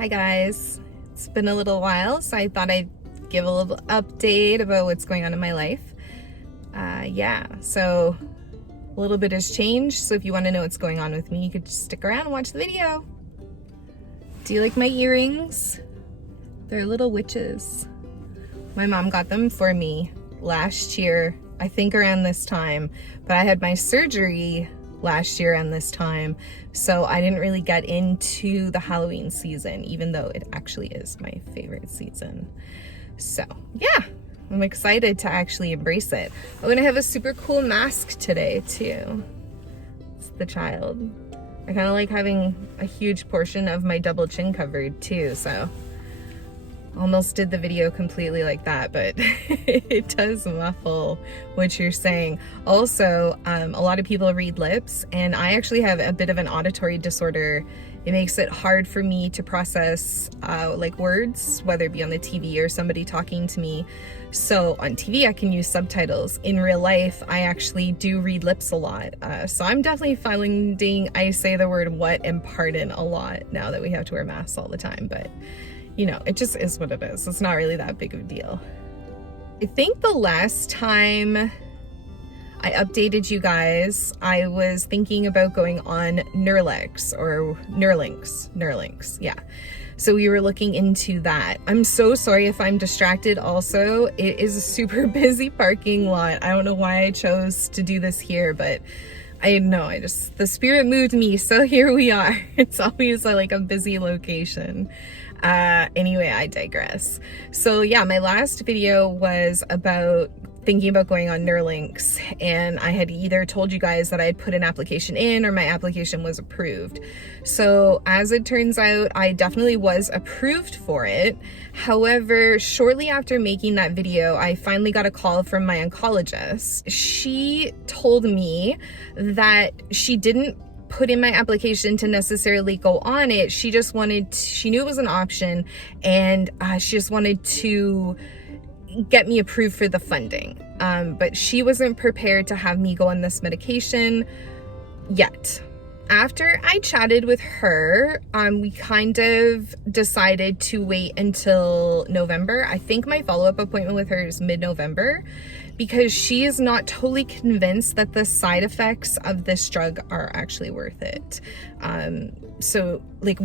Hi guys, it's been a little while, so I thought I'd give a little update about what's going on in my life. So a little bit has changed, so if you want to know what's going on with me, you could just stick around and watch the video. Do you like my earrings? They're little witches. My mom got them for me last year, I think around this time, but I had my surgery last year around this time, so I didn't really get into the Halloween season, even though it actually is my favorite season. So yeah, I'm excited to actually embrace it. I'm gonna have a super cool mask today too. It's the child. I kind of like having a huge portion of my double chin covered too, so almost did the video completely like that, but it does muffle what you're saying. Also, a lot of people read lips, and I actually have a bit of an auditory disorder. It makes it hard for me to process like words, whether it be on the TV or somebody talking to me. So on TV I can use subtitles. In real life I actually do read lips a lot. So I'm definitely finding I say the word what and pardon a lot now that we have to wear masks all the time, but you know, it just is what it is. It's not really that big of a deal. I think the last time I updated you guys, I was thinking about going on Nerlex or Nerlinks, yeah. So we were looking into that. I'm so sorry if I'm distracted also. It is a super busy parking lot. I don't know why I chose to do this here, but I know, the spirit moved me, so here we are. It's always like a busy location. Anyway, I digress. So yeah, my last video was about thinking about going on Nerlinks, and I had either told you guys that I had put an application in or my application was approved. So as it turns out, I definitely was approved for it. However, shortly after making that video, I finally got a call from my oncologist. She told me that she didn't put in my application to necessarily go on it. She just wanted to, she knew it was an option, and she just wanted to get me approved for the funding. But she wasn't prepared to have me go on this medication yet. After I chatted with her, we kind of decided to wait until November. I think my follow-up appointment with her is mid-November, because she is not totally convinced that the side effects of this drug are actually worth it. So like,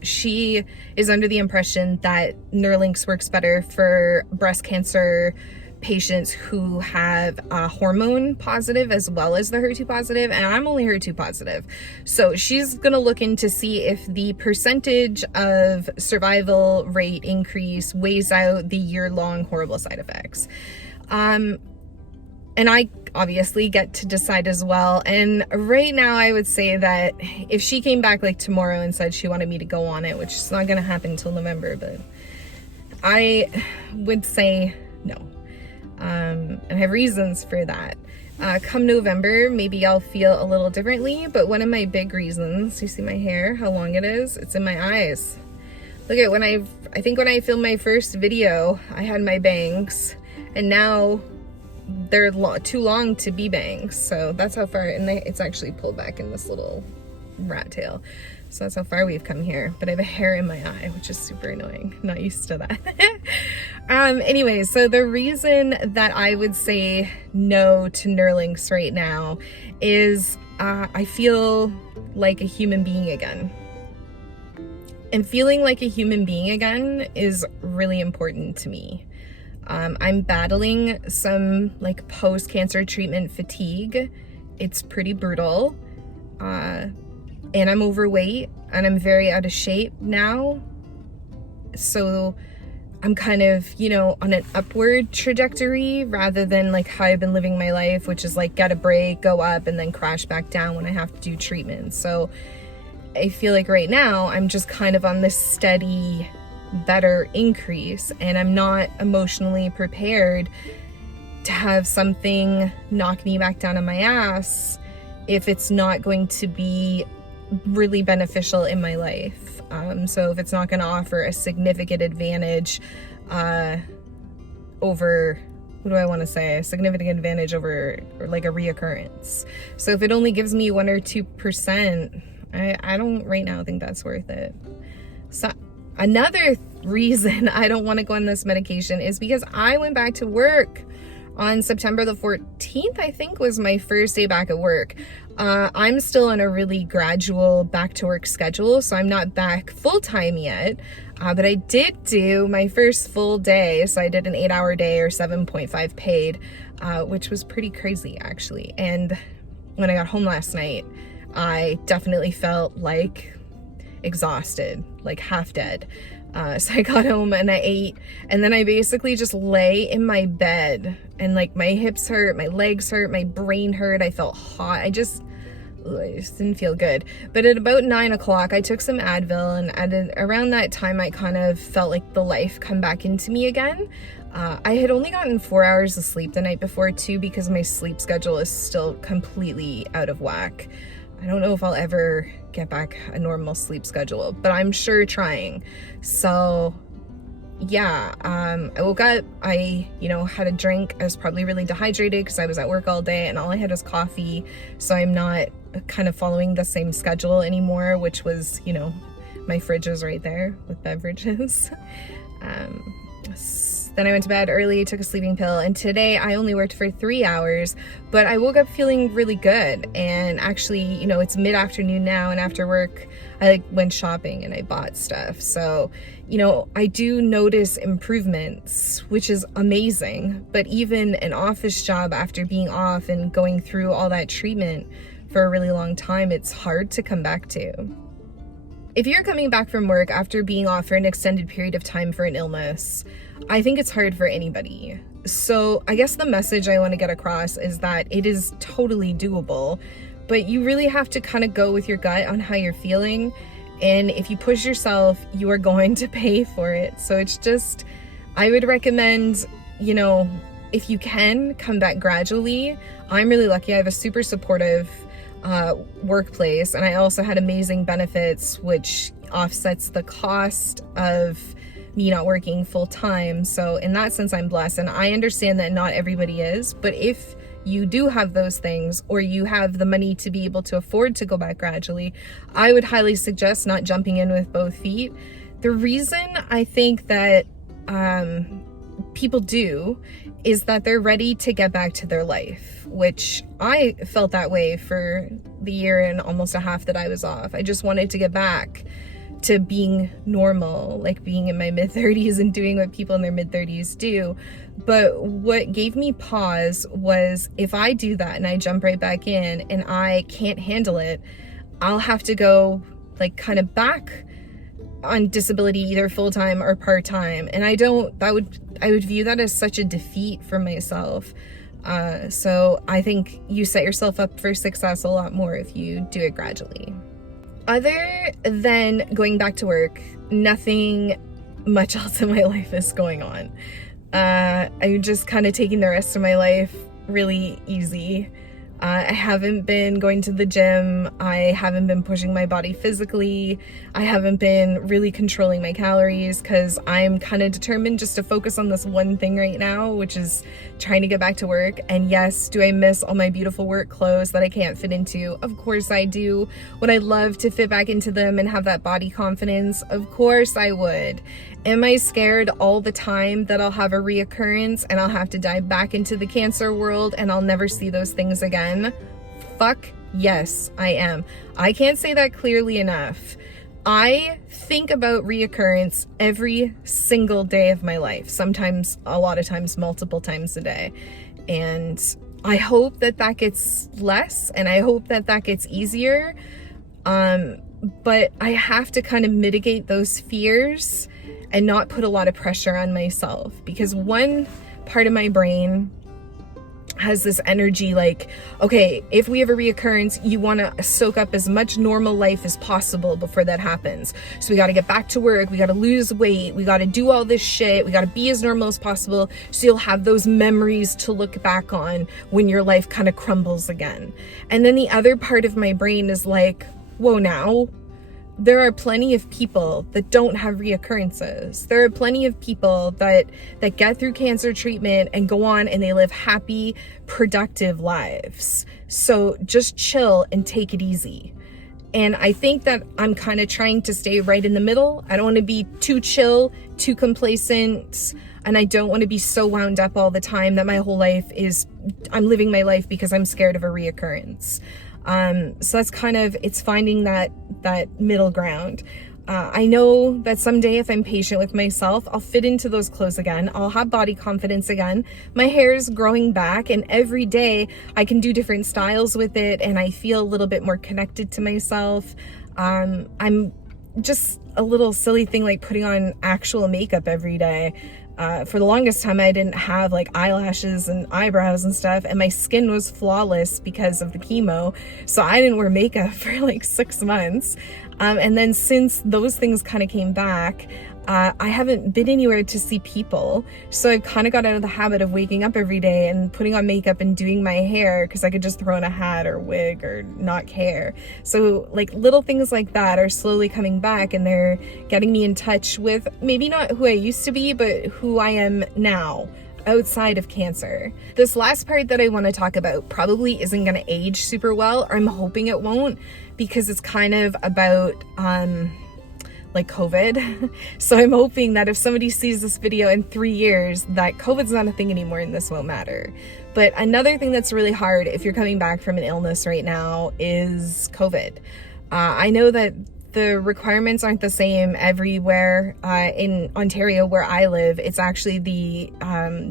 she is under the impression that Nerlinks works better for breast cancer patients who have hormone positive as well as the HER2 positive, and I'm only HER2 positive. So she's gonna look into see if the percentage of survival rate increase weighs out the year-long horrible side effects. And I obviously get to decide as well. And right now I would say that if she came back like tomorrow and said she wanted me to go on it, which is not gonna happen until November, but I would say no. And I have reasons for that. Come November, maybe I'll feel a little differently, but one of my big reasons, you see my hair, how long it is? It's in my eyes. Look at I think when I filmed my first video, I had my bangs, and now they're too long to be bangs. So that's how far, and it's actually pulled back in this little rat tail. So that's how far we've come here. But I have a hair in my eye, which is super annoying. I'm not used to that. Anyway, so the reason that I would say no to Nerlinks right now is I feel like a human being again. And feeling like a human being again is really important to me. I'm battling some like post-cancer treatment fatigue. It's pretty brutal. And I'm overweight and I'm very out of shape now. So I'm kind of, you know, on an upward trajectory rather than like how I've been living my life, which is like get a break, go up, and then crash back down when I have to do treatment. So I feel like right now I'm just kind of on this steady, better increase, and I'm not emotionally prepared to have something knock me back down on my ass if it's not going to be really beneficial in my life. So if it's not going to offer a significant advantage over, what do I want to say, a significant advantage over like a reoccurrence. So if it only gives me 1 or 2%, I don't right now think that's worth it. So Another reason I don't want to go on this medication is because I went back to work on September the 14th, I think was my first day back at work. I'm still on a really gradual back to work schedule, so I'm not back full time yet. But I did do my first full day. So I did an 8-hour day or 7.5 paid, which was pretty crazy actually. And when I got home last night, I definitely felt like exhausted, like half dead. So I got home and I ate, and then I basically just lay in my bed, and like my hips hurt, my legs hurt, my brain hurt, I felt hot. I just didn't feel good. But at about 9 o'clock, I took some Advil, and around that time, I kind of felt like the life come back into me again. I had only gotten 4 hours of sleep the night before too, because my sleep schedule is still completely out of whack. I don't know if I'll ever get back a normal sleep schedule, but I'm sure trying. So yeah, I woke up, I, had a drink. I was probably really dehydrated because I was at work all day and all I had was coffee. So I'm not kind of following the same schedule anymore, which was, my fridge is right there with beverages. Then I went to bed early, took a sleeping pill, and today I only worked for 3 hours, but I woke up feeling really good. And actually, it's mid-afternoon now, and after work, I went shopping and I bought stuff. So, I do notice improvements, which is amazing. But even an office job after being off and going through all that treatment for a really long time, it's hard to come back to. If you're coming back from work after being off for an extended period of time for an illness, I think it's hard for anybody. So I guess the message I want to get across is that it is totally doable, but you really have to kind of go with your gut on how you're feeling. And if you push yourself, you are going to pay for it. So it's just, I would recommend, if you can, come back gradually. I'm really lucky. I have a super supportive workplace, and I also had amazing benefits, which offsets the cost of me not working full time. So in that sense, I'm blessed, and I understand that not everybody is, but if you do have those things, or you have the money to be able to afford to go back gradually, I would highly suggest not jumping in with both feet. The reason I think that people do is that they're ready to get back to their life, which I felt that way for the year and almost a half that I was off. I just wanted to get back to being normal, like being in my mid-30s and doing what people in their mid-30s do. But what gave me pause was, if I do that and I jump right back in and I can't handle it, I'll have to go kind of back on disability, either full-time or part-time. And I would view that as such a defeat for myself. So I think you set yourself up for success a lot more if you do it gradually. Other than going back to work, nothing much else in my life is going on. I'm just kind of taking the rest of my life really easy. I haven't been going to the gym. I haven't been pushing my body physically. I haven't been really controlling my calories because I'm kind of determined just to focus on this one thing right now, which is trying to get back to work. And yes, do I miss all my beautiful work clothes that I can't fit into? Of course I do. Would I love to fit back into them and have that body confidence? Of course I would. Am I scared all the time that I'll have a reoccurrence and I'll have to dive back into the cancer world and I'll never see those things again? Fuck yes, I am. I can't say that clearly enough. I think about reoccurrence every single day of my life, sometimes, a lot of times, multiple times a day. And I hope that gets less, and I hope that gets easier. But I have to kind of mitigate those fears and not put a lot of pressure on myself, because one part of my brain has this energy okay, if we have a reoccurrence, you want to soak up as much normal life as possible before that happens. So we got to get back to work, we got to lose weight, we got to do all this shit, we got to be as normal as possible so you'll have those memories to look back on when your life kind of crumbles again. And then the other part of my brain is whoa, now there are plenty of people that don't have reoccurrences. There are plenty of people that get through cancer treatment and go on and they live happy, productive lives. So just chill and take it easy. And I think that I'm kind of trying to stay right in the middle. I don't want to be too chill, too complacent, and I don't want to be so wound up all the time that my whole life is, I'm living my life because I'm scared of a reoccurrence. So that's kind of, it's finding that middle ground. I know that someday if I'm patient with myself, I'll fit into those clothes again. I'll have body confidence again. My hair is growing back, and every day I can do different styles with it, and I feel a little bit more connected to myself. I'm just a little silly thing like putting on actual makeup every day. For the longest time, I didn't have like eyelashes and eyebrows and stuff, and my skin was flawless because of the chemo. So I didn't wear makeup for like 6 months. And then since those things kind of came back, I haven't been anywhere to see people. So I've kind of got out of the habit of waking up every day and putting on makeup and doing my hair because I could just throw in a hat or wig or not care. So like little things like that are slowly coming back, and they're getting me in touch with maybe not who I used to be, but who I am now outside of cancer. This last part that I want to talk about probably isn't going to age super well, or I'm hoping it won't, because it's kind of about like COVID. So I'm hoping that if somebody sees this video in 3 years, that COVID's not a thing anymore and this won't matter. But another thing that's really hard if you're coming back from an illness right now is COVID. I know that the requirements aren't the same everywhere. In Ontario, where I live, it's actually the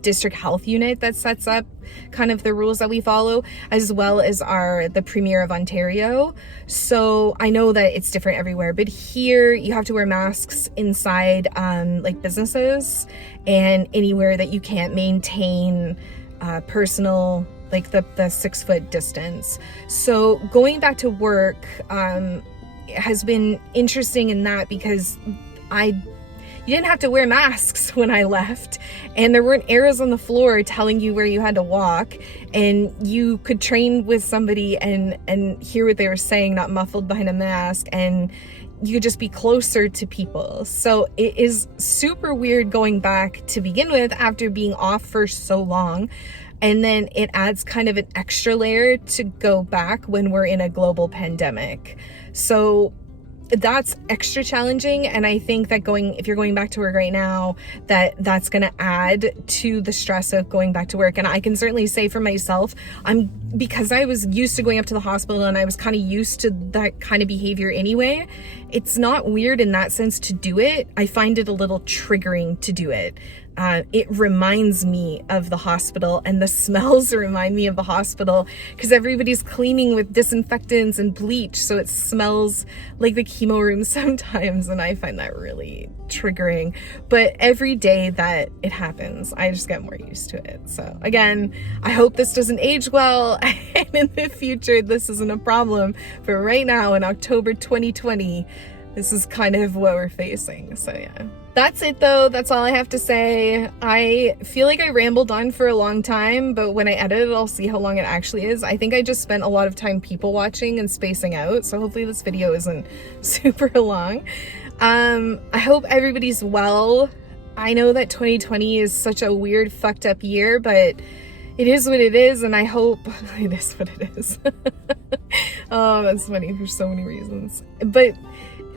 district health unit that sets up kind of the rules that we follow, as well as the Premier of Ontario. So I know that it's different everywhere, but here you have to wear masks inside like businesses and anywhere that you can't maintain personal, like the 6 foot distance. So going back to work has been interesting in that, because you didn't have to wear masks when I left, and there weren't arrows on the floor telling you where you had to walk, and you could train with somebody and hear what they were saying, not muffled behind a mask, and you could just be closer to people. So it is super weird going back to begin with after being off for so long. And then it adds kind of an extra layer to go back when we're in a global pandemic. So that's extra challenging. And I think that if you're going back to work right now, that's going to add to the stress of going back to work. And I can certainly say for myself, because I was used to going up to the hospital and I was kind of used to that kind of behavior anyway, it's not weird in that sense to do it. I find it a little triggering to do it. It reminds me of the hospital, and the smells remind me of the hospital because everybody's cleaning with disinfectants and bleach, so it smells like the chemo room sometimes, and I find that really triggering. But every day that it happens, I just get more used to it. So again, I hope this doesn't age well and in the future this isn't a problem. But right now in October 2020, this is kind of what we're facing. So yeah. That's it though. That's all I have to say. I feel like I rambled on for a long time, but when I edit it, I'll see how long it actually is. I think I just spent a lot of time people watching and spacing out, so hopefully this video isn't super long. I hope everybody's well. I know that 2020 is such a weird, fucked up year, but it is what it is, and I hope it is what it is. Oh, that's funny for so many reasons. But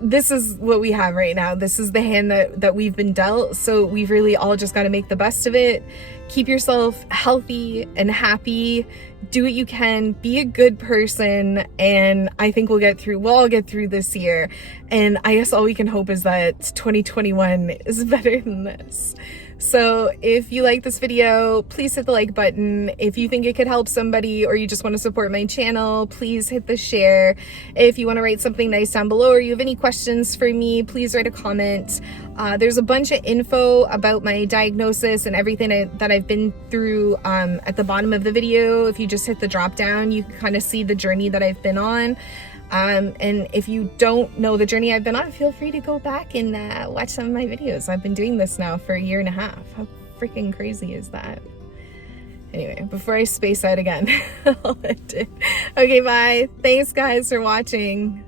this is what we have right now. This is the hand that we've been dealt. So we've really all just got to make the best of it. Keep yourself healthy and happy. Do what you can. Be a good person. And I think we'll all get through this year. And I guess all we can hope is that 2021 is better than this. So if you like this video, please hit the like button. If you think it could help somebody or you just want to support my channel, please hit the share. If you want to write something nice down below or you have any questions for me, please write a comment. There's a bunch of info about my diagnosis and everything that I've been through at the bottom of the video. If you just hit the drop down, you can kind of see the journey that I've been on. And if you don't know the journey I've been on, feel free to go back and watch some of my videos. I've been doing this now for 1.5 years. How freaking crazy is that? Anyway, before I space out again, I'll end it. Okay, bye. Thanks guys for watching.